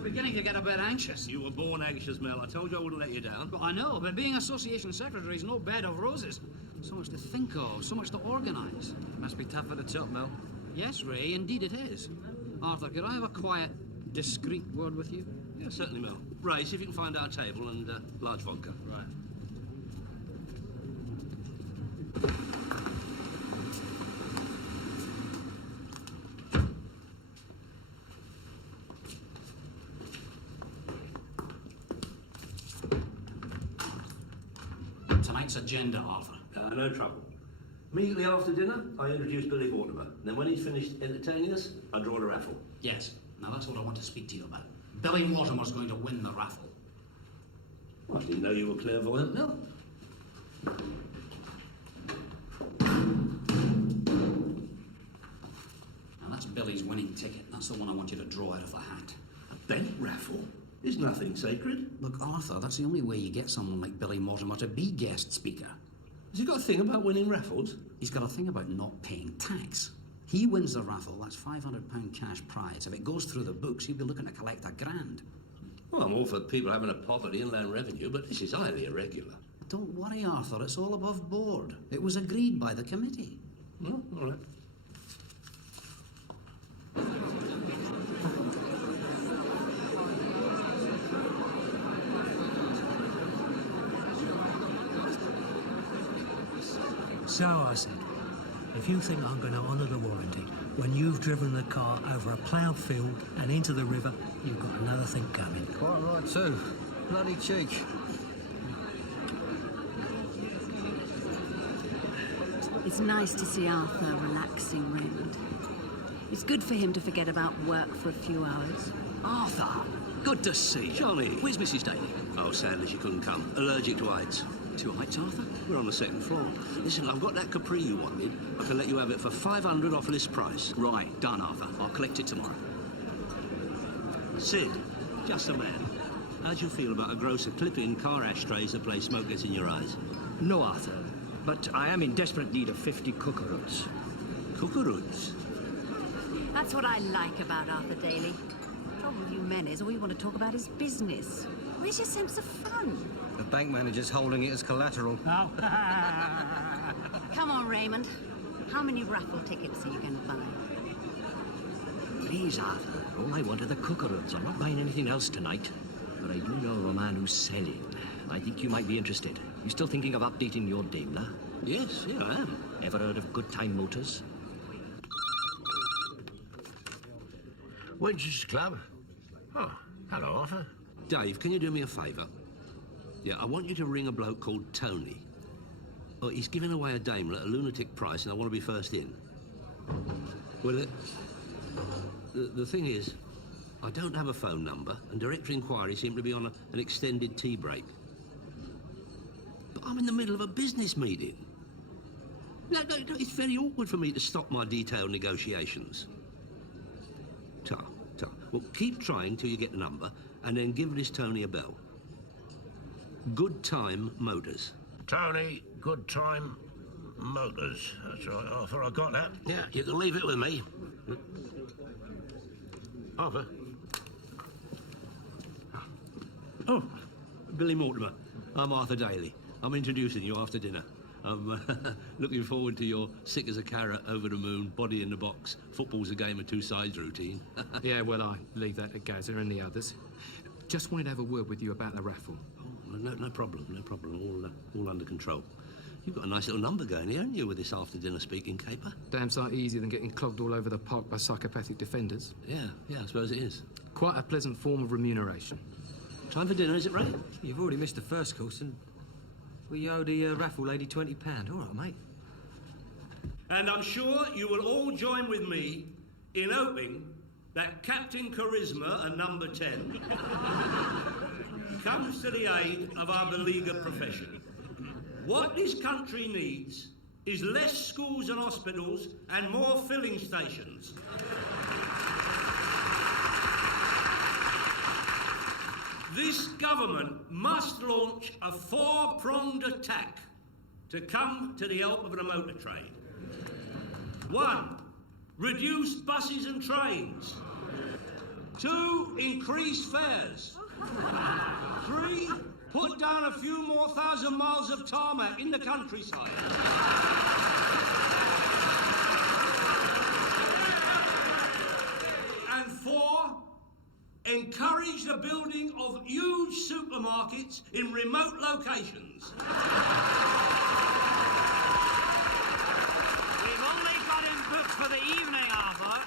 beginning to get a bit anxious. You were born anxious, Mel. I told you I wouldn't let you down. But I know, but being association secretary is no bed of roses. So much to think of, so much to organise. Must be tough at the top, Mel. Yes, Ray, indeed it is. Arthur, could I have a quiet, discreet word with you? Yeah, certainly, Mel. Ray, see if you can find our table and large vodka. Right. Tonight's agenda, Arthur. No trouble. Immediately after dinner, I introduce Billy Mortimer. Then when he's finished entertaining us, I draw a raffle. Yes. Now that's what I want to speak to you about. Billy Mortimer's going to win the raffle. Well, I didn't know you were clairvoyant, Mel. Now that's Billy's winning ticket. That's the one I want you to draw out of the hat. A bent raffle? Is nothing sacred. Look, Arthur, that's the only way you get someone like Billy Mortimer to be guest speaker. Has he got a thing about winning raffles? He's got a thing about not paying tax. He wins the raffle, that's £500 cash prize. If it goes through the books, he'll be looking to collect £1,000. Well, I'm all for people having a pot of inland revenue, but this is highly irregular. Don't worry, Arthur, it's all above board. It was agreed by the committee. Oh, all right. So I said, if you think I'm going to honour the warranty when you've driven the car over a ploughed field and into the river, you've got another thing coming. Quite right, too. Bloody cheek. It's nice to see Arthur relaxing, Raymond. It's good for him to forget about work for a few hours. Arthur, good to see you. Johnny. Where's Mrs. Daly? Oh, sadly she couldn't come. Allergic to AIDS. Two heights, Arthur? We're on the second floor. Listen, I've got that Capri you wanted. I can let you have it for 500 off list price. Right, done, Arthur. I'll collect it tomorrow. Sid, just a man. How do you feel about a grocer clipping car ashtrays that play smoke gets in your eyes? No, Arthur, but I am in desperate need of 50 cookaroots. Cookaroots? That's what I like about Arthur Daly. The trouble with you men is all you want to talk about is business. Where's your sense of fun? The bank manager's holding it as collateral. Oh. Come on, Raymond. How many raffle tickets are you going to buy? Please, Arthur, all I want are the cookaroots. I'm not buying anything else tonight. But I do know of a man who's selling. I think you might be interested. You still thinking of updating your Daimler? Yes, yeah, I am. Ever heard of Goodtime Motors? Winchester Club? Oh, hello, Arthur. Dave, can you do me a favour? Yeah, I want you to ring a bloke called Tony. Oh, he's giving away a Daimler at a lunatic price and I want to be first in. Well, the thing is, I don't have a phone number and direct inquiries seem to be on an extended tea break. But I'm in the middle of a business meeting. No, it's very awkward for me to stop my detailed negotiations. Ta. Well, keep trying till you get the number and then give this Tony a bell. Goodtime Motors. Tony, Goodtime Motors. That's right, Arthur, I got that. Yeah, you can leave it with me. Arthur? Oh, Billy Mortimer. I'm Arthur Daly. I'm introducing you after dinner. I'm looking forward to your sick as a carrot, over the moon, body in the box, football's a game of two sides routine. Yeah, well, I leave that to Gazza and the others. Just wanted to have a word with you about the raffle. Oh, no problem. All under control. You've got a nice little number going here, haven't you, with this after-dinner speaking caper? Damn sight easier than getting clogged all over the park by psychopathic defenders. Yeah, I suppose it is. Quite a pleasant form of remuneration. Time for dinner, is it, Ray? You've already missed the first course and we owe the raffle lady £20. All right, mate. And I'm sure you will all join with me in hoping that Captain Charisma at number 10 comes to the aid of our beleaguered profession. What this country needs is less schools and hospitals and more filling stations. This government must launch a four-pronged attack to come to the help of the motor trade. 1. Reduce buses and trains. 2, increase fares. 3, put down a few more 1,000 miles of tarmac in the countryside. And 4, encourage the building of huge supermarkets in remote locations. We've only got him booked for the evening, Arthur.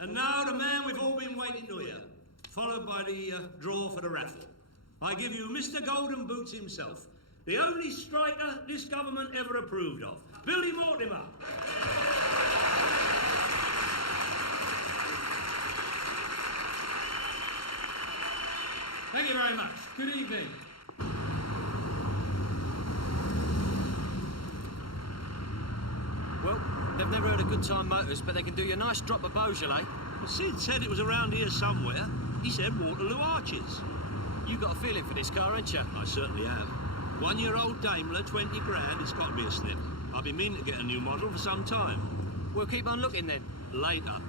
And now the man we've all been waiting to hear, followed by the draw for the raffle. I give you Mr. Golden Boots himself, the only striker this government ever approved of, Billy Mortimer. Thank you very much. Good evening. Well, they've never heard of Goodtime Motors, but they can do you a nice drop of Beaujolais. Well, Sid said it was around here somewhere. He said Waterloo Arches. You got a feeling for this car, ain't you? I certainly have. 1-year-old Daimler, 20 grand, it's got to be a snip. I've been meaning to get a new model for some time. We'll keep on looking then. Later.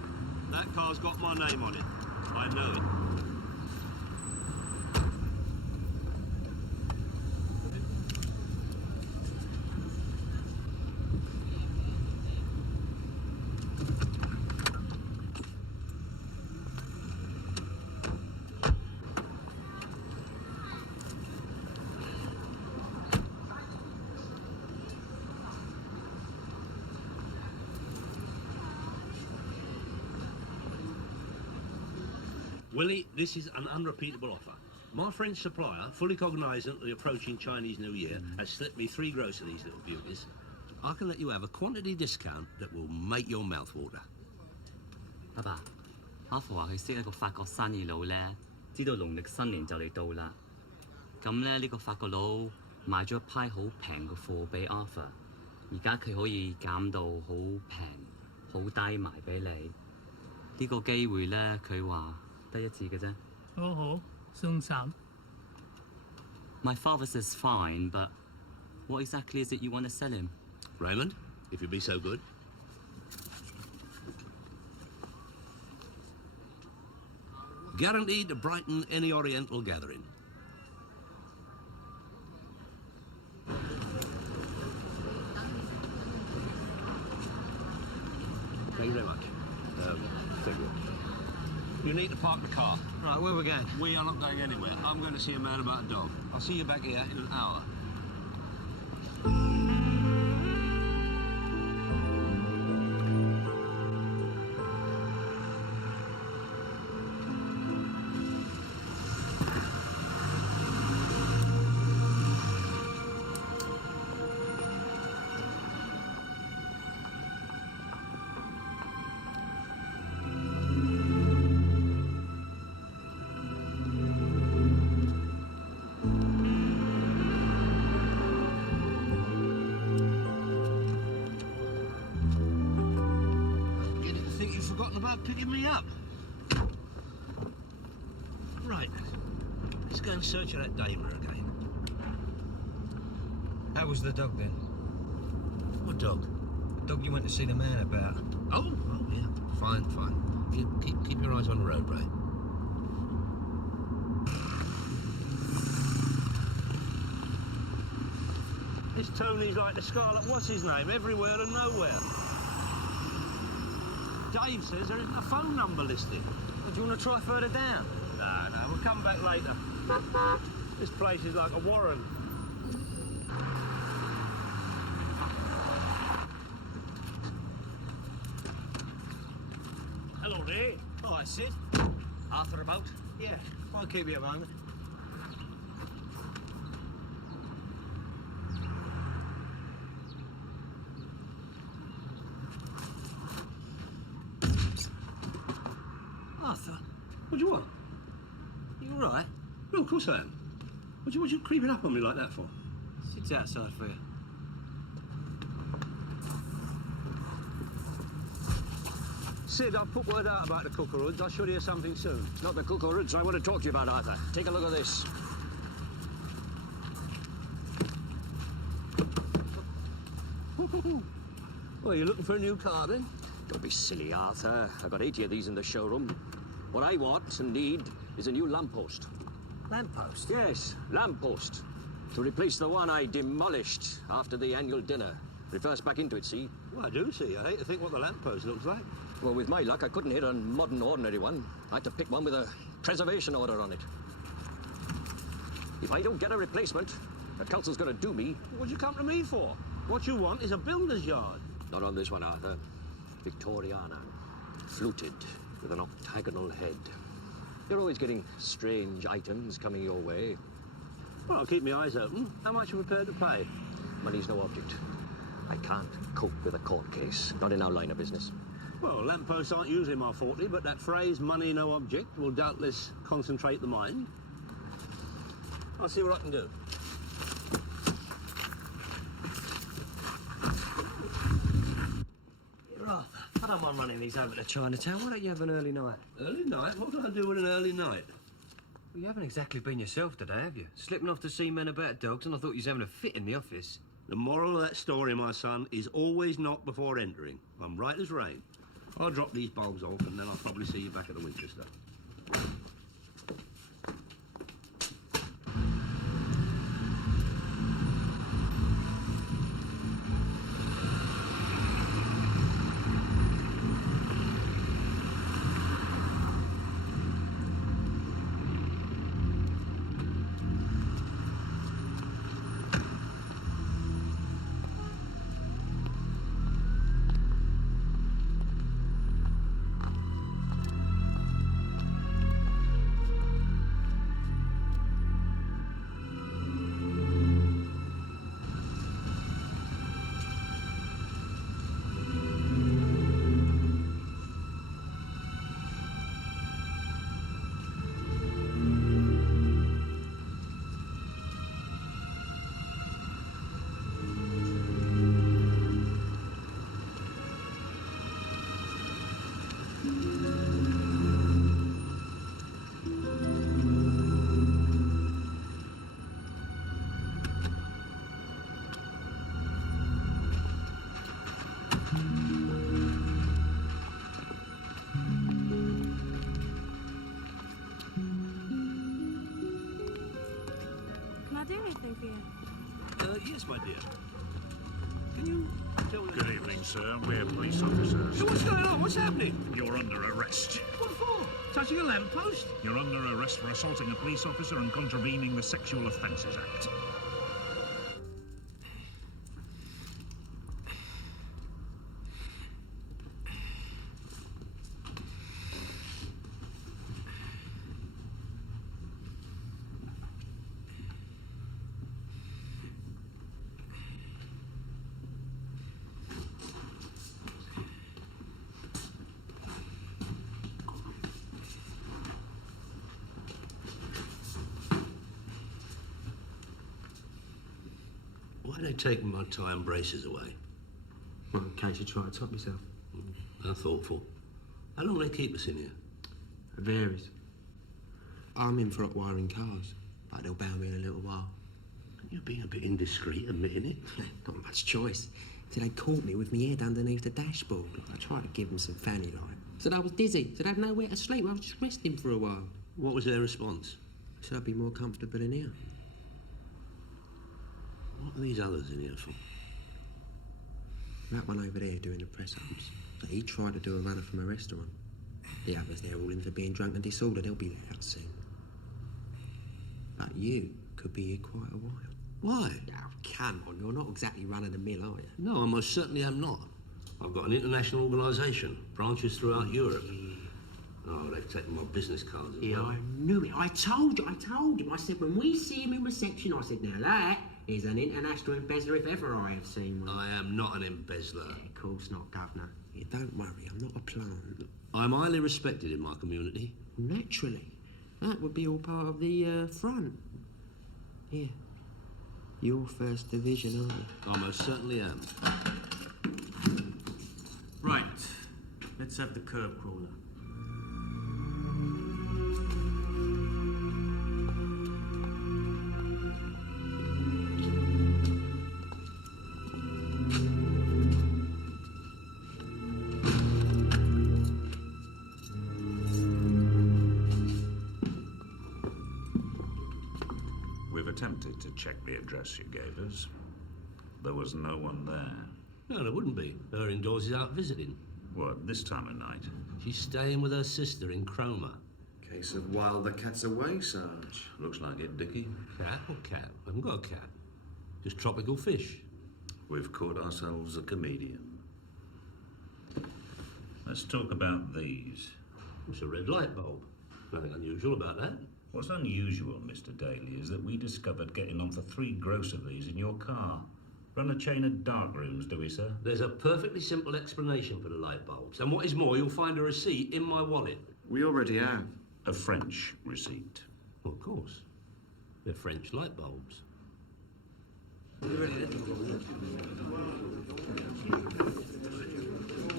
That car's got my name on it. I know it. Willie, this is an unrepeatable offer. My French supplier, fully cognizant of the approaching Chinese New Year, has slipped me 3 gross of these little beauties. I can let you have a quantity discount that will make your mouth water. 爸爸，阿父話佢識一個法國生意佬咧，知道農曆新年就嚟到啦。咁咧呢個法國佬買咗一批好平嘅貨俾 Arthur， 而家佢可以減到好平、好低賣俾你。呢個機會咧，佢話得一次嘅啫。好好，送神。My father says fine, but what exactly is it you want to sell him? Raymond, if you'd be so good. Guaranteed to brighten any Oriental gathering. Thank you very much. Thank you. You need to park the car. Right, where are we going? We are not going anywhere. I'm going to see a man about a dog. I'll see you back here in an hour. Picking me up. Right. Let's go and search for that Daimler again. How was the dog then? What dog? The dog you went to see the man about. Oh yeah. Fine. Keep your eyes on the road, Ray. This Tony's like the Scarlet what's-his-name, everywhere and nowhere. Dave says there isn't a phone number listed. Well, do you want to try further down? No, we'll come back later. This place is like a warren. Hello, Ray. All right, Sid. Arthur about? Yeah. Won't keep you a moment. Arthur, what do you want? You all right? No, of course I am. What you creeping up on me like that for? Sid's outside for you. Sid, I've put word out about the Cookerhoods. I should hear something soon. Not the Cookerhoods I want to talk to you about, Arthur. Take a look at this. Well, you're looking for a new car, then? Don't be silly, Arthur. I've got 80 of these in the showroom. What I want and need is a new lamppost. Lamppost? Yes, lamppost. To replace the one I demolished after the annual dinner. Reverse back into it, see? Well, I do see. I hate to think what the lamppost looks like. Well, with my luck, I couldn't hit a modern, ordinary one. I had to pick one with a preservation order on it. If I don't get a replacement, the council's gonna do me. What'd you come to me for? What you want is a builder's yard. Not on this one, Arthur. Victoriana. Fluted, with an octagonal head. You're always getting strange items coming your way. Well, I'll keep my eyes open. How much are you prepared to pay? Money's no object. I can't cope with a court case. Not in our line of business. Well, lampposts aren't usually my forte, but that phrase, money no object, will doubtless concentrate the mind. I'll see what I can do. Here, Arthur, I don't mind running these over to Chinatown. Why don't you have an early night? Early night? What do I do with an early night? Well, you haven't exactly been yourself today, have you? Slipping off to see men about dogs, and I thought you was having a fit in the office. The moral of that story, my son, is always knock before entering. I'm right as rain. I'll drop these bulbs off, and then I'll probably see you back at the Winchester. Yes, my dear. Can you tell me... Good evening, sir. We're police officers. So what's going on? What's happening? You're under arrest. What for? Touching a lamppost? You're under arrest for assaulting a police officer and contravening the Sexual Offences Act. Why are they taking my tie and braces away? Well, in case you try to top yourself. How thoughtful. How long do they keep us in here? It varies. I'm in for wiring cars, but they'll bow me in a little while. You're being a bit indiscreet, admitting it. Not much choice. So they caught me with my head underneath the dashboard. I tried to give them some fanny light. Said I was dizzy. Said I had nowhere to sleep. I was just resting for a while. What was their response? Said I'd be more comfortable in here. What are these others in here for? That one over there doing the press-ups. So he tried to do a runner from a restaurant. The others, they're all in for being drunk and disordered. They'll be let out soon. But you could be here quite a while. Why? Oh, come on, you're not exactly run-of-the-mill, are you? No, I most certainly am not. I've got an international organisation, branches throughout Europe. Oh, they've taken my business cards as Yeah, well. I knew it. I told him. I said, when we see him in reception, I said, now that is an international embezzler if ever I have seen one. I am not an embezzler. Yeah, of course not, Governor. Yeah, don't worry, I'm not a plant. I'm highly respected in my community. Naturally. That would be all part of the front. Here. You're first division, aren't you? I most certainly am. Right. Let's have the curb crawler. attempted to check the address you gave us. There was no one there. No, there wouldn't be. Her indoors is out visiting. What, this time of night? She's staying with her sister in Cromer. Case of while the cat's away, Sarge. Looks like it, Dickie. Cat or cat? I haven't got a cat. Just tropical fish. We've caught ourselves a comedian. Let's talk about these. It's a red light bulb. Nothing unusual about that. What's unusual, Mr. Daly, is that we discovered getting on for 3 gross of these in your car. Run a chain of dark rooms, do we, sir? There's a perfectly simple explanation for the light bulbs. And what is more, you'll find a receipt in my wallet. We already have. A French receipt. Well, of course. They're French light bulbs.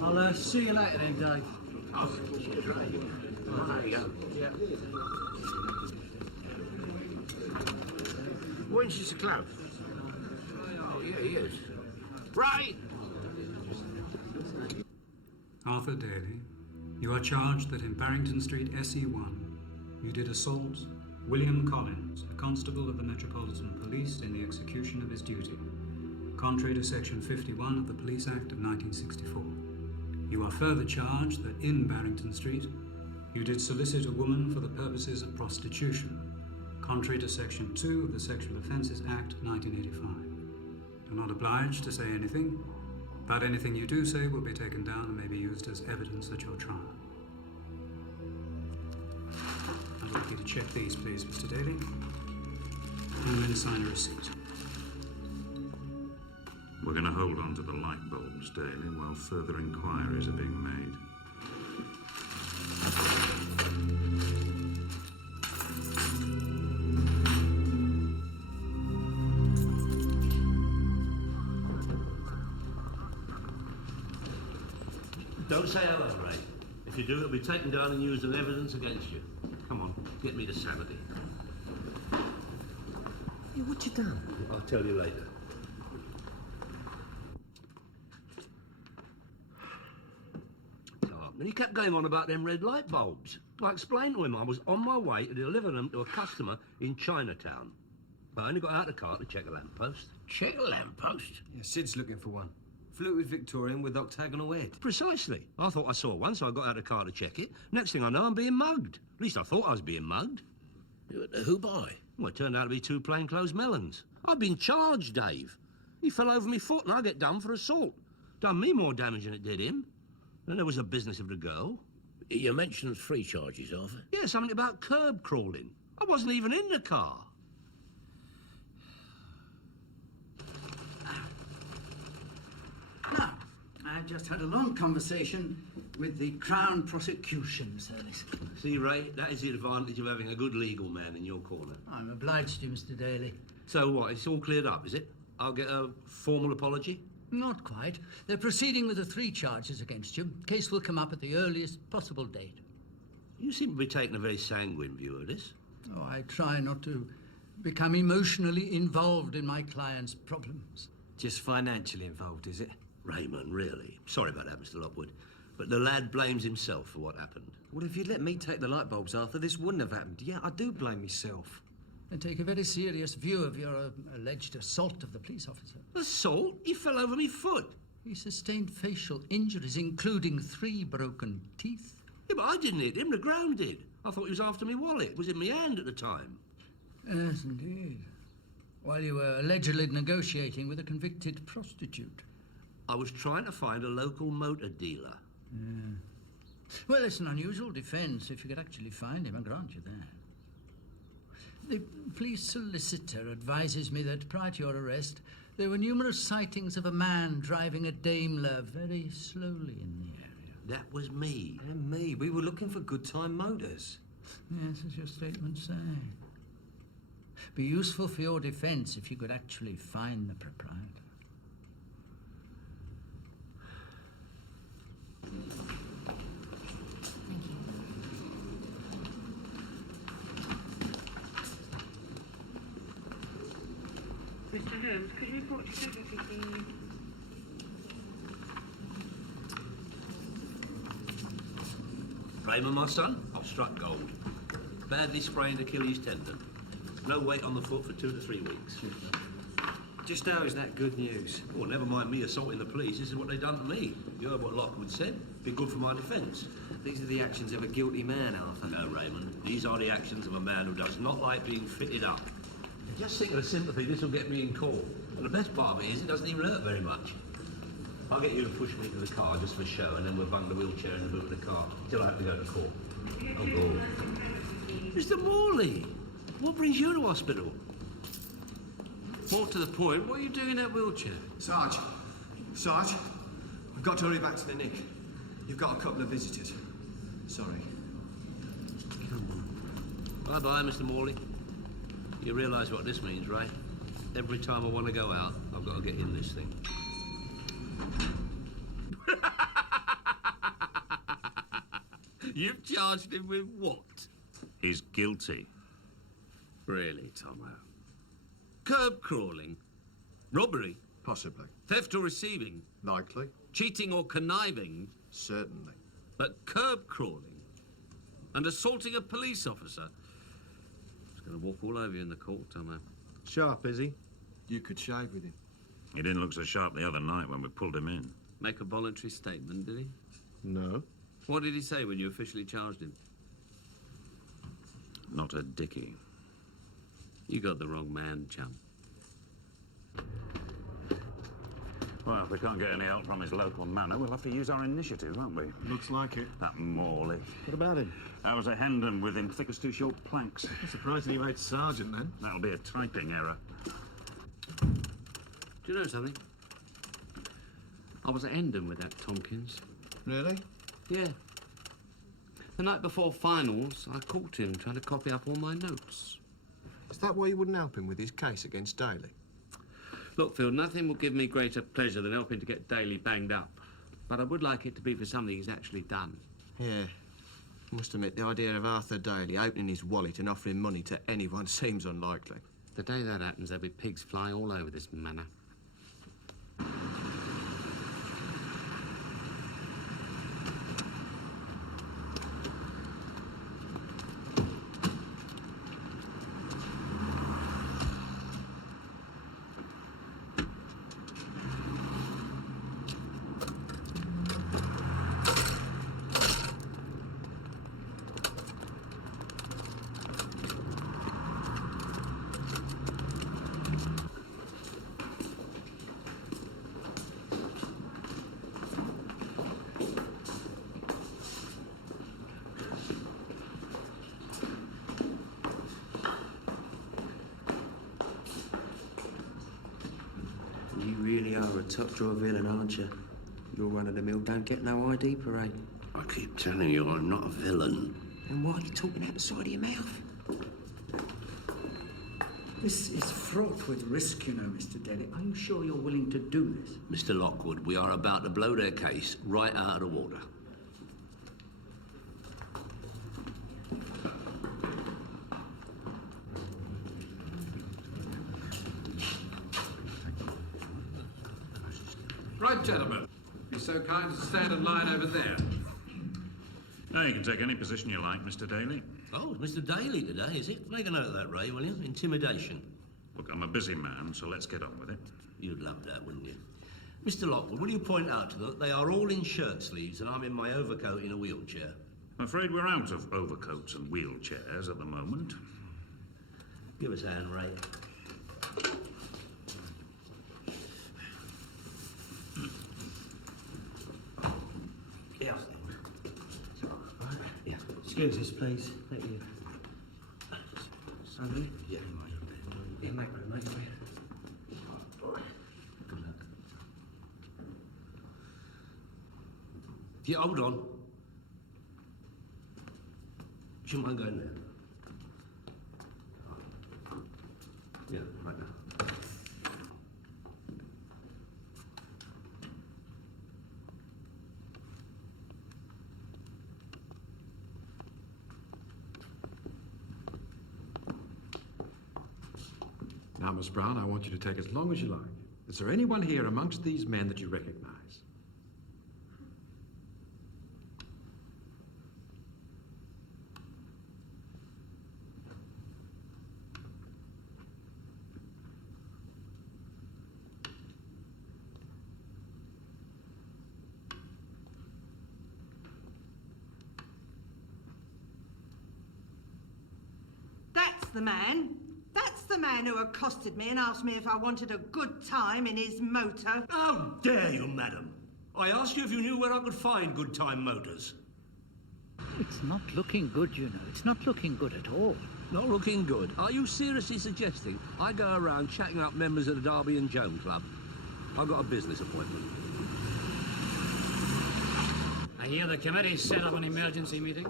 I'll see you later then, Dave. Oh, there you go. Yeah. When's this close? Oh, yeah, he is. Right! Arthur Daly, you are charged that in Barrington Street, SE1, you did assault William Collins, a constable of the Metropolitan Police, in the execution of his duty, contrary to Section 51 of the Police Act of 1964. You are further charged that in Barrington Street, you did solicit a woman for the purposes of prostitution, contrary to Section 2 of the Sexual Offences Act 1985. You're not obliged to say anything, but anything you do say will be taken down and may be used as evidence at your trial. I'd like you to check these, please, Mr. Daly, and then sign a receipt. We're going to hold on to the light bulbs, Daly, while further inquiries are being made. Don't say hello, Ray. If you do, it'll be taken down and used as evidence against you. Come on, get me to sanity. Hey, what you done? I'll tell you later. And he kept going on about them red light bulbs. I explained to him I was on my way to deliver them to a customer in Chinatown. But I only got out of the car to check a lamppost. Check a lamppost? Yeah, Sid's looking for one. Fluted Victorian with octagonal head. Precisely. I thought I saw one, so I got out of the car to check it. Next thing I know, I'm being mugged. At least I thought I was being mugged. Who by? Well, it turned out to be 2 plainclothes melons. I've been charged, Dave. He fell over me foot and I get done for assault. Done me more damage than it did him. Then there was the business of the girl. You mentioned 3 charges, Arthur. Yeah, something about curb crawling. I wasn't even in the car. Now, I've just had a long conversation with the Crown Prosecution Service. See, Ray, that is the advantage of having a good legal man in your corner. I'm obliged to you, Mr. Daly. So what, it's all cleared up, is it? I'll get a formal apology? Not quite. They're proceeding with the 3 charges against you. Case will come up at the earliest possible date. You seem to be taking a very sanguine view of this. Oh, I try not to become emotionally involved in my client's problems. Just financially involved, is it? Raymond, really? Sorry about that, Mr. Lockwood. But the lad blames himself for what happened. Well, if you'd let me take the light bulbs, Arthur, this wouldn't have happened. Yeah, I do blame myself. And take a very serious view of your alleged assault of the police officer. Assault? He fell over me foot. He sustained facial injuries, including 3 broken teeth. Yeah, but I didn't hit him, the ground did. I thought he was after me wallet. It was in my hand at the time. Yes, indeed. While you were allegedly negotiating with a convicted prostitute. I was trying to find a local motor dealer. Yeah. Well, it's an unusual defence if you could actually find him, I grant you that. The police solicitor advises me that prior to your arrest, there were numerous sightings of a man driving a Daimler very slowly in the area. That was me. And me. We were looking for Goodtime Motors. Yes, as your statement say. Be useful for your defence if you could actually find the proprietor. Mr. Holmes, could you report to secretary, please? Raymond, my son, I've struck gold. Badly sprained Achilles tendon. No weight on the foot for 2 to 3 weeks. Just how is that good news? Well, never mind me assaulting the police. This is what they done to me. You heard what Lockwood said. Be good for my defence. These are the actions of a guilty man, Arthur. No, Raymond. These are the actions of a man who does not like being fitted up. Just think of the sympathy this will get me in court. And the best part of it is it doesn't even hurt very much. I'll get you to push me to the car just for show, and then we'll bung the wheelchair in the boot of the car till I have to go to court. Oh, God. Mr. Morley, what brings you to hospital? More to the point, what are you doing in that wheelchair? Sarge, I've got to hurry back to the Nick. You've got a couple of visitors. Sorry. Bye-bye, Mr. Morley. You realise what this means, right? Every time I want to go out, I've got to get in this thing. You've charged him with what? He's guilty. Really, Tomo? Curb crawling? Robbery? Possibly. Theft or receiving? Likely. Cheating or conniving? Certainly. But curb crawling? And assaulting a police officer? He's going to walk all over you in the court, Tomo. Sharp, is he? You could shave with him. He didn't look so sharp the other night when we pulled him in. Make a voluntary statement, did he? No. What did he say when you officially charged him? Not a dickie. You got the wrong man, chum. Well, if we can't get any help from his local manor, we'll have to use our initiative, won't we? Looks like it. That Morley. What about him? I was a Hendon with him, thick as 2 short planks. I'm surprised he made sergeant then. That'll be a typing error. Do you know something? I was at Hendon with that Tompkins. Really? Yeah. The night before finals, I caught him trying to copy up all my notes. Is that why you wouldn't help him with his case against Daly? Look, Phil, nothing will give me greater pleasure than helping to get Daly banged up. But I would like it to be for something he's actually done. Yeah. I must admit, the idea of Arthur Daly opening his wallet and offering money to anyone seems unlikely. The day that happens, there'll be pigs flying all over this manor. You really are a top-drawer villain, aren't you? You're run-of-the-mill, don't get no ID parade. I keep telling you, I'm not a villain. And why are you talking out the side of your mouth? This is fraught with risk, you know, Mr. Daly. Are you sure you're willing to do this? Mr. Lockwood, we are about to blow their case right out of the water. Right, gentlemen. Be so kind as to stand in line over there. Now, you can take any position you like, Mr. Daly. Oh, it's Mr. Daly today, is it? Make a note of that, Ray, will you? Intimidation. Look, I'm a busy man, so let's get on with it. You'd love that, wouldn't you? Mr. Lockwood, will you point out to them that they are all in shirt sleeves and I'm in my overcoat in a wheelchair? I'm afraid we're out of overcoats and wheelchairs at the moment. Give us a hand, Ray. Yeah. Yeah. Excuse us, please. Thank you. Sorry. Yeah. Yeah, make room, make room. Good luck. Yeah, hold on. Shouldn't mind going there. Yeah, right now. Now, Miss Brown, I want you to take as long as you like. Is there anyone here amongst these men that you recognize? the man. That's the man who accosted me and asked me if I wanted a good time in his motor. How dare you, madam? I asked you if you knew where I could find Goodtime motors. It's not looking good, you know. It's not looking good at all. Not looking good? Are you seriously suggesting I go around chatting up members of the Derby and Joan Club? I've got a business appointment. I hear the committee set up an emergency meeting.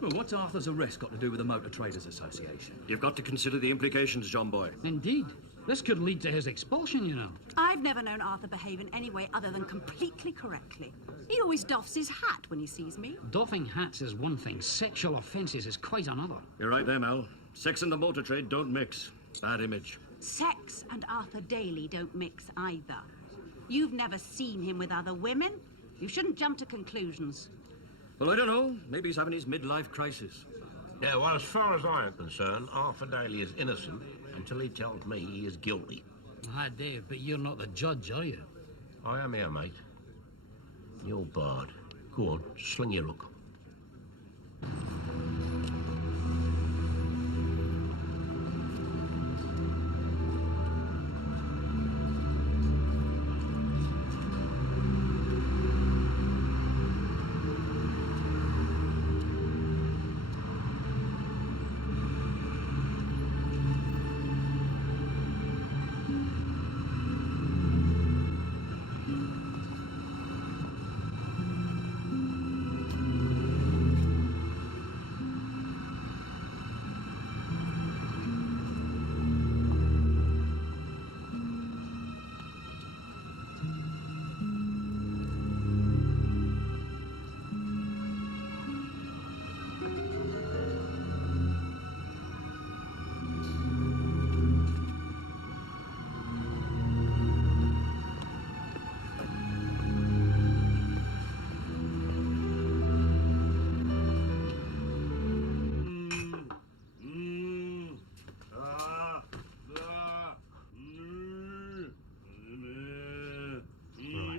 Well, what's Arthur's arrest got to do with the Motor Traders Association? You've got to consider the implications, John Boy. Indeed. This could lead to his expulsion, you know. I've never known Arthur behave in any way other than completely correctly. He always doffs his hat when he sees me. Doffing hats is one thing. Sexual offences is quite another. You're right there, Mel. Sex and the motor trade don't mix. Bad image. Sex and Arthur Daly don't mix either. You've never seen him with other women. You shouldn't jump to conclusions. Well, I don't know. Maybe he's having his midlife crisis. Yeah, well, as far as I am concerned, Arthur Daly is innocent until he tells me he is guilty. Ah, Dave, but you're not the judge, are you? I am here, mate. You're barred. Go on, sling your hook.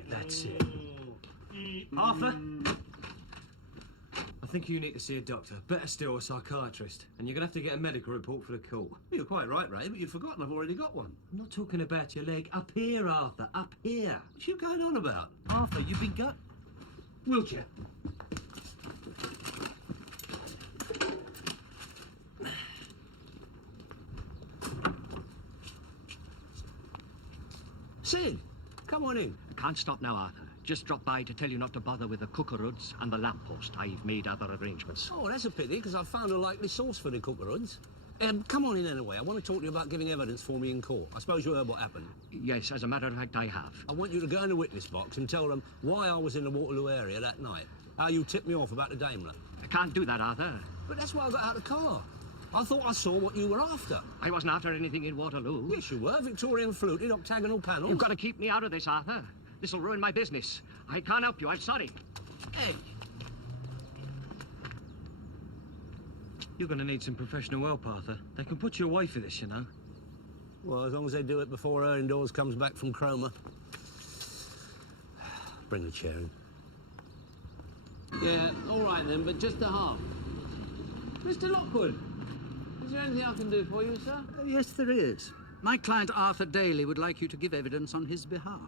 That's it. Arthur? I think you need to see a doctor. Better still, a psychiatrist. And you're going to have to get a medical report for the court. You're quite right, Ray, but you've forgotten I've already got one. I'm not talking about your leg. Up here, Arthur. Up here. What you going on about? Arthur, you've been gut... Wheelchair. Sid, come on in. I can't stop now, Arthur. Just dropped by to tell you not to bother with the cookeroods and the lamppost. I've made other arrangements. Oh, that's a pity, because I've found a likely source for the cookeroods. Come on in anyway. I want to talk to you about giving evidence for me in court. I suppose you heard what happened. Yes, as a matter of fact, I have. I want you to go in the witness box and tell them why I was in the Waterloo area that night. How you tipped me off about the Daimler. I can't do that, Arthur. But that's why I got out of the car. I thought I saw what you were after. I wasn't after anything in Waterloo. Yes, you were. Victorian fluted, octagonal panels. You've got to keep me out of this, Arthur. This'll ruin my business. I can't help you. I'm sorry. Hey. You're going to need some professional help, Arthur. They can put you away for this, you know. Well, as long as they do it before her indoors comes back from Cromer. Bring the chair in. Yeah, all right then, but just a half. Mr. Lockwood, is there anything I can do for you, sir? Yes, there is. My client, Arthur Daly, would like you to give evidence on his behalf.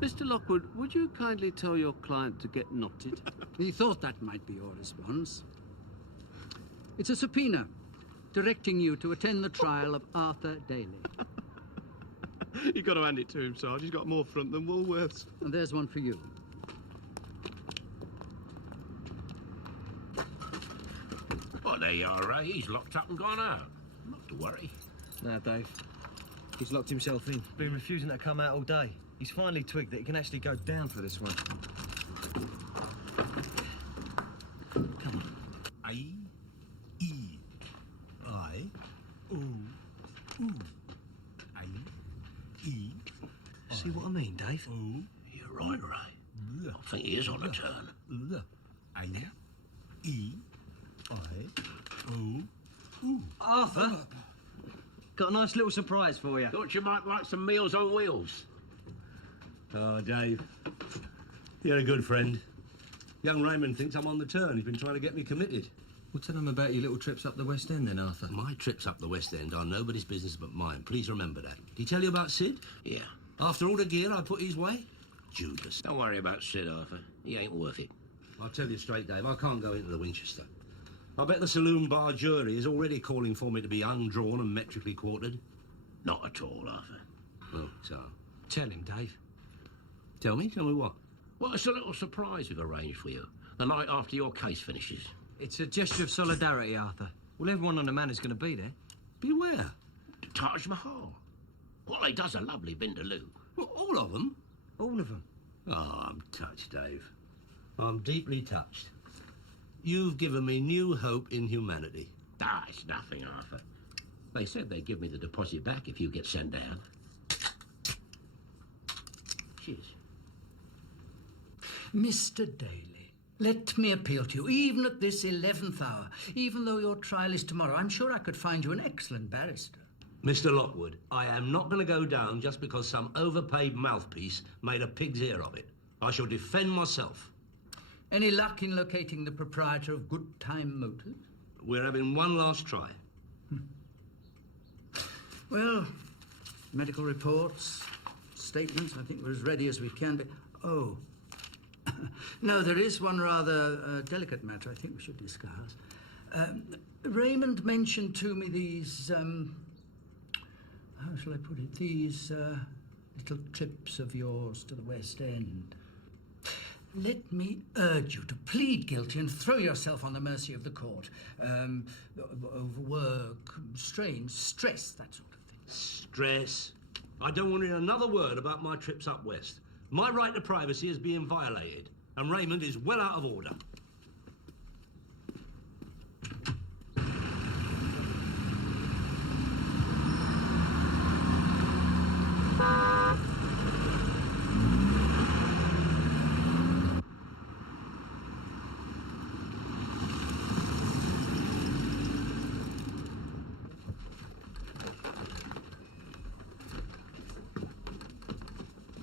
Mr. Lockwood, would you kindly tell your client to get knotted? He thought that might be your response. It's a subpoena directing you to attend the trial of Arthur Daly. You've got to hand it to him, Sarge. He's got more front than Woolworths. And there's one for you. Well, there you are, Ray. He's locked up and gone out. Not to worry. No, Dave. He's locked himself in. Been refusing to come out all day. He's finally twigged that he can actually go down for this one. Come on. See what I mean, Dave? You're right, Ray. I think he is on a turn. Arthur! Got a nice little surprise for you. Thought you might like some Meals on Wheels. Oh, Dave. You're a good friend. Young Raymond thinks I'm on the turn. He's been trying to get me committed. Well, tell them about your little trips up the West End then, Arthur. My trips up the West End are nobody's business but mine. Please remember that. Did he tell you about Sid? Yeah. After all the gear I put his way? Judas. Don't worry about Sid, Arthur. He ain't worth it. I'll tell you straight, Dave, I can't go into the Winchester. I bet the saloon bar jury is already calling for me to be undrawn and metrically quartered. Not at all, Arthur. Oh, so? Tell him, Dave. Tell me what? Well, it's a little surprise we've arranged for you. The night after your case finishes. It's a gesture of solidarity, Arthur. Well, everyone on the manor's going to be there. Be where? Taj Mahal. Well, he does a lovely Vindaloo. Well, all of them? All of them. Oh, I'm touched, Dave. I'm deeply touched. You've given me new hope in humanity. Ah, it's nothing, Arthur. They said they'd give me the deposit back if you get sent down. Cheers. Mr. Daly, let me appeal to you, even at this 11th hour, even though your trial is tomorrow, I'm sure I could find you an excellent barrister. Mr. Lockwood, I am not going to go down just because some overpaid mouthpiece made a pig's ear of it. I shall defend myself. Any luck in locating the proprietor of Goodtime Motors? We're having one last try. Well, medical reports, statements, I think we're as ready as we can be. Oh. No, there is one rather delicate matter I think we should discuss. Raymond mentioned to me these, how shall I put it, these little trips of yours to the West End. Let me urge you to plead guilty and throw yourself on the mercy of the court. Overwork, strain, stress, that sort of thing. Stress? I don't want to hear another word about my trips up west. My right to privacy is being violated, and Raymond is well out of order.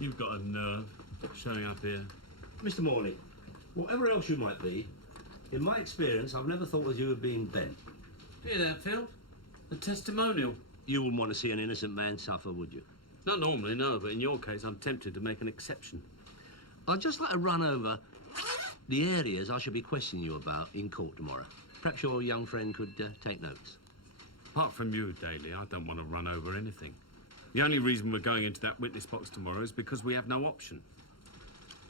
You've got a nerve showing up here. Mr. Morley, whatever else you might be, in my experience, I've never thought of you as being bent. Hear that, Phil? A testimonial. You wouldn't want to see an innocent man suffer, would you? Not normally, no, but in your case, I'm tempted to make an exception. I'd just like to run over the areas I should be questioning you about in court tomorrow. Perhaps your young friend could take notes. Apart from you, Daly, I don't want to run over anything. The only reason we're going into that witness box tomorrow is because we have no option.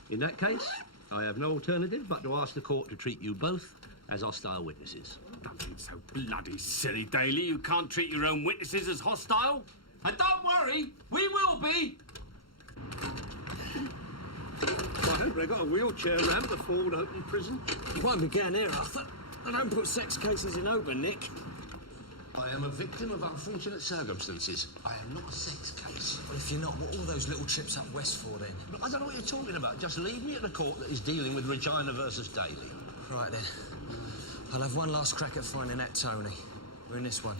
In that case, I have no alternative but to ask the court to treat you both as hostile witnesses. Don't be so bloody silly, Daly. You can't treat your own witnesses as hostile. And don't worry, we will be. I hope they got a wheelchair ramp to forward open prison. You won't be going there, Arthur. I don't put sex cases in open, Nick. I am a victim of unfortunate circumstances. I am not a sex case. Well, if you're not, what are all those little trips up west for, then? But I don't know what you're talking about. Just leave me at the court that is dealing with Regina versus Daly. Right, then. I'll have one last crack at finding that Tony. We're in this one.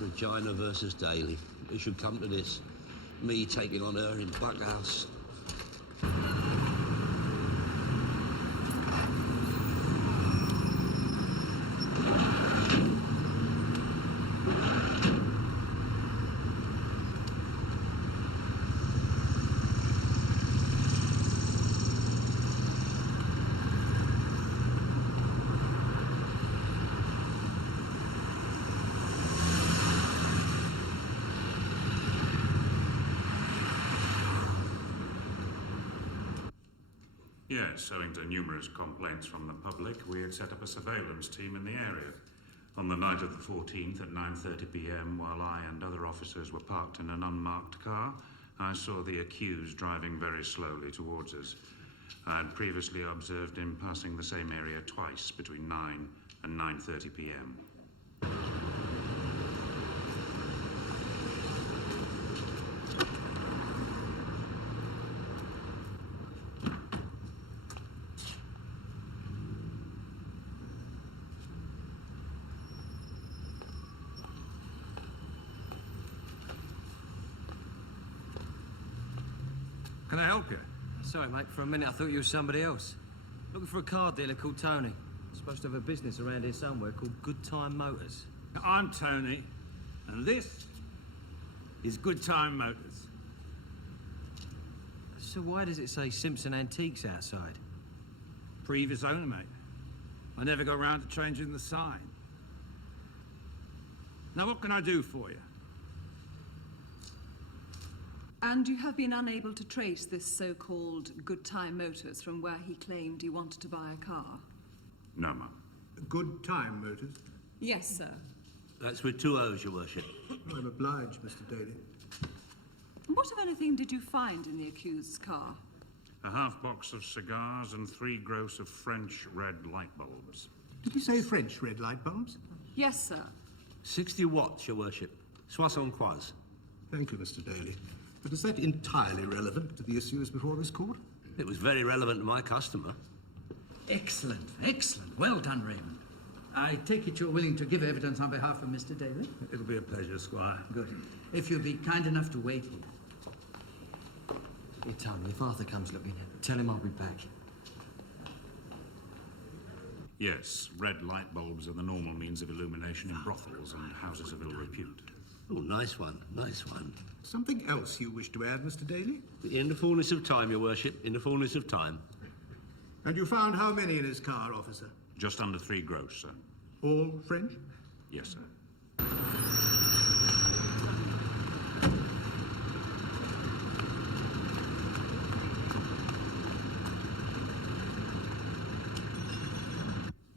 Regina versus Daly. It should come to this. Me taking on her in Buckhouse. Yes, owing to numerous complaints from the public, we had set up a surveillance team in the area. On the night of the 14th at 9:30 p.m, while I and other officers were parked in an unmarked car, I saw the accused driving very slowly towards us. I had previously observed him passing the same area twice between 9 and 9:30 p.m. Can I help you? Sorry, mate. For a minute, I thought you were somebody else. Looking for a car dealer called Tony. Supposed to have a business around here somewhere called Goodtime Motors. I'm Tony, and this is Goodtime Motors. So why does it say Simpson Antiques outside? Previous owner, mate. I never got round to changing the sign. Now, what can I do for you? And you have been unable to trace this so-called Goodtime Motors from where he claimed he wanted to buy a car? No, ma'am. Goodtime Motors? Yes, sir. That's with 2 O's, Your Worship. I'm obliged, Mr. Daly. What, if anything, did you find in the accused's car? A half box of cigars and 3 gross of French red light bulbs. Did you say French red light bulbs? Yes, sir. 60 watts, Your Worship. Soixante-quinze. Thank you, Mr. Daly. But is that entirely relevant to the issues before this court? It was very relevant to my customer. Excellent, excellent. Well done, Raymond. I take it you're willing to give evidence on behalf of Mr. Daly? It'll be a pleasure, Squire. Good. If you'll be kind enough to wait here. Here, Tony, if Arthur comes looking, tell him I'll be back. Yes, red light bulbs are the normal means of illumination in brothels and houses of ill repute. Oh, nice one, nice one. Something else you wish to add, Mr. Daly? In the fullness of time, Your Worship, in the fullness of time. And you found how many in his car, officer? Just under 3 gross, sir. All French? Yes, sir.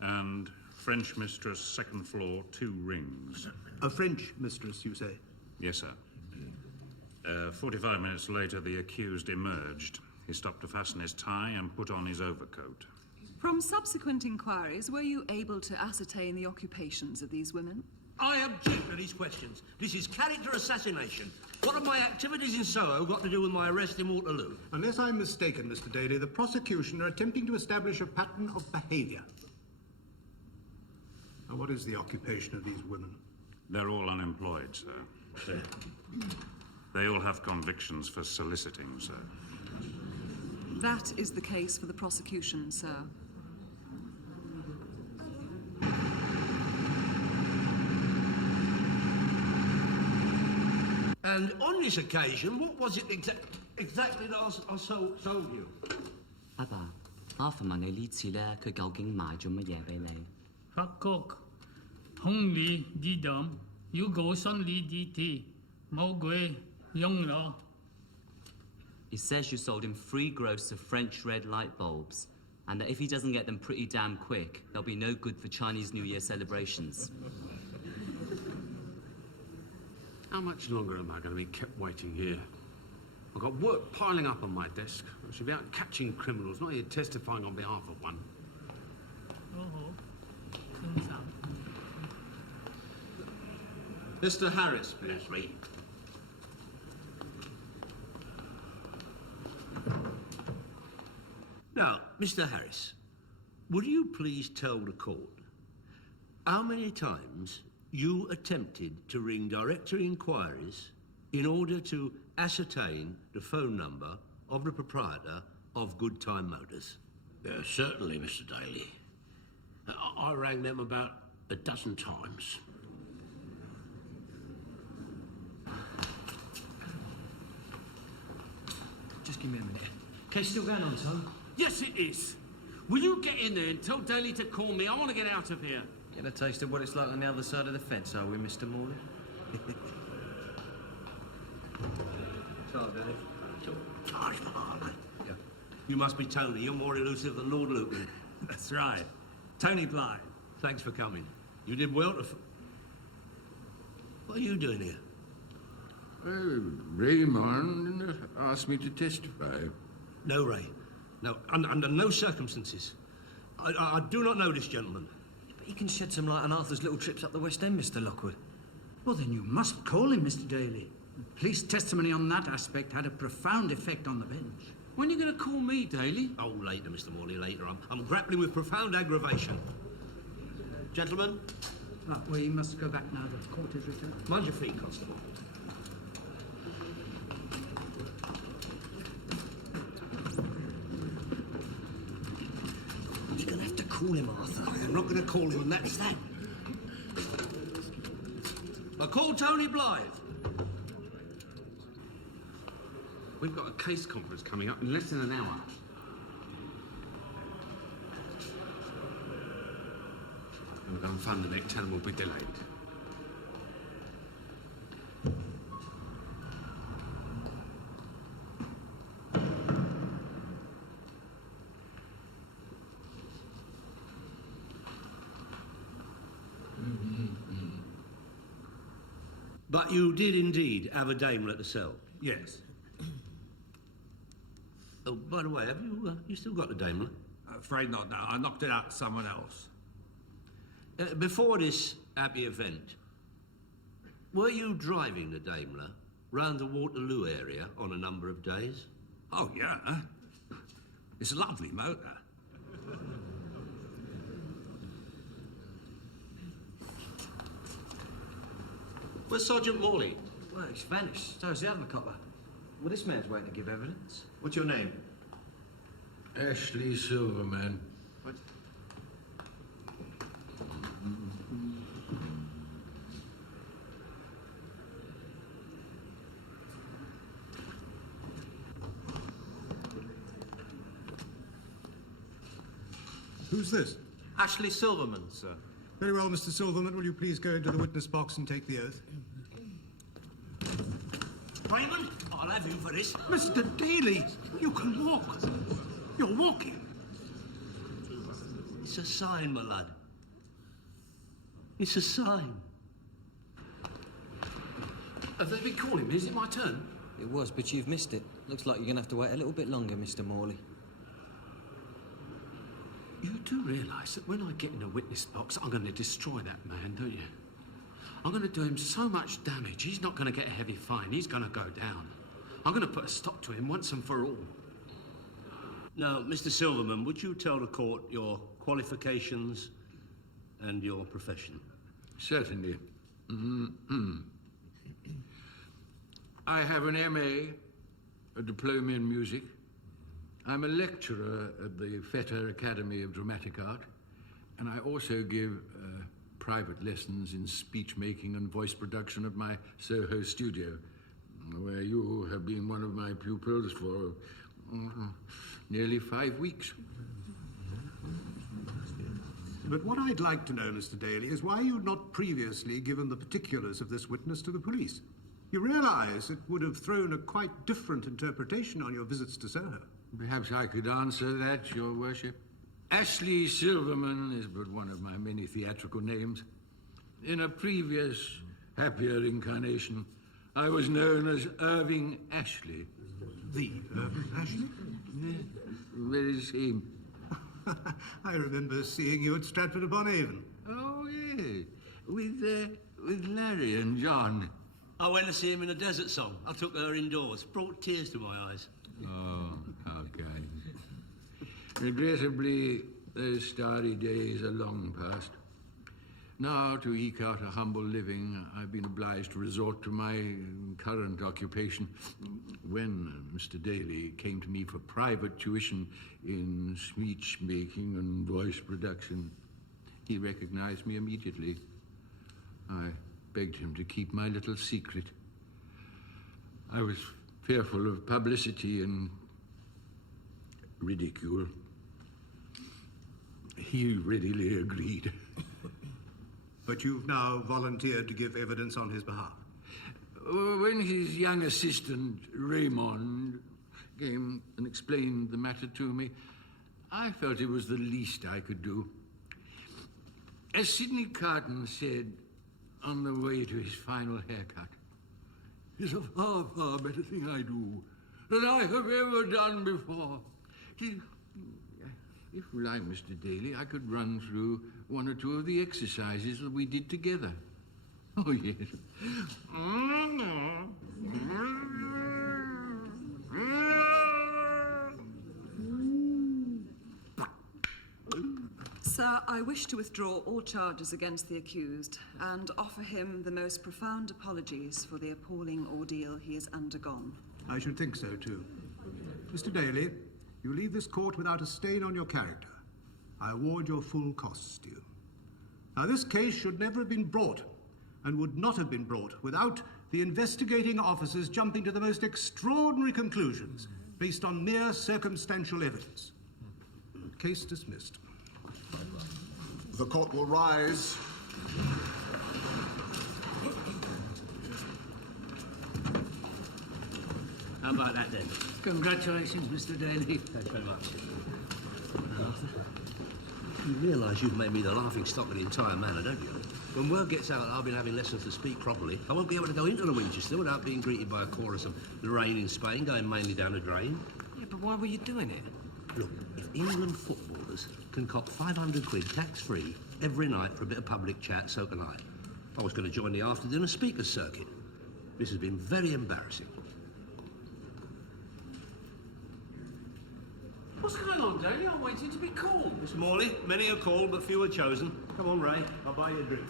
And French mistress, 2nd floor, 2 rings. A French mistress, you say? Yes, sir. 45 minutes later, the accused emerged. He stopped to fasten his tie and put on his overcoat. From subsequent inquiries, were you able to ascertain the occupations of these women? I object to these questions. This is character assassination. What have my activities in Soho got to do with my arrest in Waterloo? Unless I'm mistaken, Mr. Daly, the prosecution are attempting to establish a pattern of behaviour. Now, what is the occupation of these women? They're all unemployed, sir. They all have convictions for soliciting, sir. That is the case for the prosecution, sir. And on this occasion, what was it exactly that I sold you? 阿爸，Arthur問你呢次咧，佢究竟買咗乜嘢俾你？黑谷，紅梨啲дам，要個新梨啲티，冇鬼用咯。 He says you sold him 3 gross of French red light bulbs, and that if he doesn't get them pretty damn quick, they'll be no good for Chinese New Year celebrations. How much longer am I going to be kept waiting here? I've got work piling up on my desk. I should be out catching criminals, not here testifying on behalf of one. Mr. Harris, please, me. Now, Mr. Harris, would you please tell the court how many times you attempted to ring directory inquiries in order to ascertain the phone number of the proprietor of Goodtime Motors? Certainly, Mr. Daly. I rang them about a dozen times. Just give me a minute. Okay, still going on, Tom? Yes, it is. Will you get in there and tell Daly to call me? I want to get out of here. Get a taste of what it's like on the other side of the fence, are we, Mr. Morley? You must be Tony. You're more elusive than Lord Luton. That's right. Tony Blythe. Thanks for coming. You did well to... What are you doing here? Raymond asked me to testify. No, Ray. No, under no circumstances. I do not know this gentleman. But he can shed some light on Arthur's little trips up the West End, Mr. Lockwood. Well, then you must call him, Mr. Daly. Police testimony on that aspect had a profound effect on the bench. When are you going to call me, Daly? Oh, later, Mr. Morley, later. I'm grappling with profound aggravation. Gentlemen? We must go back now. The court is returned. Mind your feet, Constable. You're going to have to call him, Arthur. I am going to call him, and that's that. I call Tony Blythe. We've got a case conference coming up in less than an hour. I'm going to phone the Nick, tell him we'll be delayed. But you did indeed have a Daimler at the cell? Yes. Oh, by the way, have you still got the Daimler? Afraid not now. I knocked it out to someone else. Before this happy event, were you driving the Daimler round the Waterloo area on a number of days? Oh, yeah. It's a lovely motor. Where's Sergeant Morley? Well, he's vanished. So's the other copper. Well, this man's waiting to give evidence. What's your name? Ashley Silverman. What? Who's this? Ashley Silverman, sir. Very well, Mr. Silverman. Will you please go into the witness box and take the oath? Raymond, I'll have you for this. Mr. Daly, you can walk. You're walking. It's a sign, my lad. It's a sign. Have they been calling me? Is it my turn? It was, but you've missed it. Looks like you're going to have to wait a little bit longer, Mr. Morley. You do realise that when I get in a witness box, I'm going to destroy that man, don't you? I'm going to do him so much damage, he's not going to get a heavy fine. He's going to go down. I'm going to put a stop to him once and for all. Now, Mr. Silverman, would you tell the court your qualifications and your profession? Certainly. I have an MA, a diploma in music. I'm a lecturer at the Fetter Academy of Dramatic Art, and I also give private lessons in speech making and voice production at my Soho studio, where you have been one of my pupils for nearly 5 weeks. But what I'd like to know, Mr. Daly, is why you'd not previously given the particulars of this witness to the police. You realise it would have thrown a quite different interpretation on your visits to Soho. Perhaps I could answer that, Your Worship. Ashley Silverman is but one of my many theatrical names. In a previous, happier incarnation, I was known as Irving Ashley. The Irving Ashley? Yes, very same. I remember seeing you at Stratford-upon-Avon. Oh, yes, with Larry and John. I went to see him in a desert song. I took her indoors. Brought tears to my eyes. Oh, how kind. Regrettably, those starry days are long past. Now, to eke out a humble living, I've been obliged to resort to my current occupation. When Mr. Daly came to me for private tuition in speech making and voice production, he recognized me immediately. I begged him to keep my little secret. I was fearful of publicity and ridicule. He readily agreed. But you've now volunteered to give evidence on his behalf. When his young assistant, Raymond, came and explained the matter to me, I felt it was the least I could do. As Sidney Carton said on the way to his final haircut, "It's a far, far better thing I do than I have ever done before." If you like, Mr. Daly, I could run through one or two of the exercises that we did together. Oh, yes. Sir, I wish to withdraw all charges against the accused and offer him the most profound apologies for the appalling ordeal he has undergone. I should think so, too. Mr. Daly, you leave this court without a stain on your character. I award your full costs to you. Now, this case should never have been brought, and would not have been brought without the investigating officers jumping to the most extraordinary conclusions based on mere circumstantial evidence. Case dismissed. The court will rise. How about that then? Congratulations, Mr. Daly. Thanks very much. Arthur, you realise you've made me the laughing stock of the entire manor, don't you? When word gets out that I've been having lessons to speak properly, I won't be able to go into the Winchester without being greeted by a chorus of the rain in Spain going mainly down the drain. Yeah, but why were you doing it? Look, if England footballers can cop 500 quid tax-free every night for a bit of public chat, so can I. I was going to join the after-dinner speakers circuit. This has been very embarrassing. What's going on, Daly? I'm waiting to be called. Miss Morley, many are called, but few are chosen. Come on, Ray. I'll buy you a drink.